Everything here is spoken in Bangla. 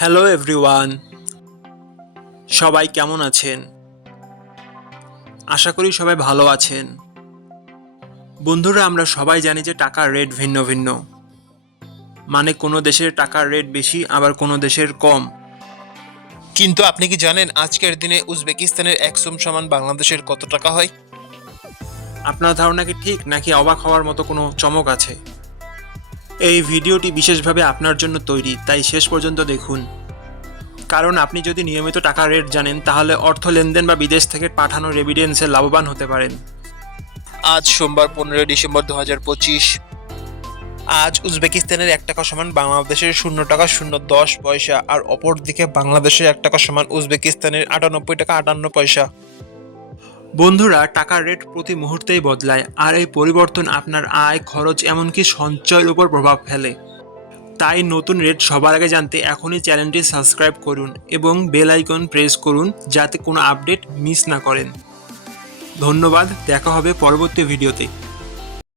হ্যালো এভরিওয়ান, সবাই কেমন আছেন? আশা করি সবাই ভালো আছেন। বন্ধুরা, আমরা সবাই জানি যে টাকার রেট ভিন্ন ভিন্ন। মানে কোনো দেশের টাকার রেট বেশি, আবার কোনো দেশের কম। কিন্তু আপনি কি জানেন আজকের দিনে উজবেকিস্তানের এক সোম সমান বাংলাদেশের কত টাকা হয়? আপনার ধারণা কি ঠিক, নাকি অবাক হওয়ার মতো কোনো চমক আছে? এই ভিডিওটি বিশেষভাবে আপনার জন্য তৈরি, তাই শেষ পর্যন্ত দেখুন। কারণ আপনি যদি নিয়মিত টাকার রেট জানেন, তাহলে অর্থ লেনদেন বা বিদেশ থেকে পাঠানো রেমিটেন্সে লাভবান হতে পারেন। আজ সোমবার 15 ডিসেম্বর 2025। আজ উজবেকিস্তানের 1 টাকা সমান বাংলাদেশের 0 টাকা 0 10 পয়সা, আর অপরদিকে বাংলাদেশের 1 টাকা সমান উজবেকিস্তানের 98 টাকা 58 পয়সা। বন্ধুরা, টাকার রেট প্রতি মুহূর্তেই বদলায়, আর এই পরিবর্তন আপনার আয়, খরচ, এমনকি সঞ্চয়ের উপর প্রভাব ফেলে। তাই নতুন রেট সবার আগে জানতে এখনই চ্যানেলটি সাবস্ক্রাইব করুন এবং বেল আইকন প্রেস করুন, যাতে কোনো আপডেট মিস না করেন। ধন্যবাদ, দেখা হবে পরবর্তী ভিডিওতে।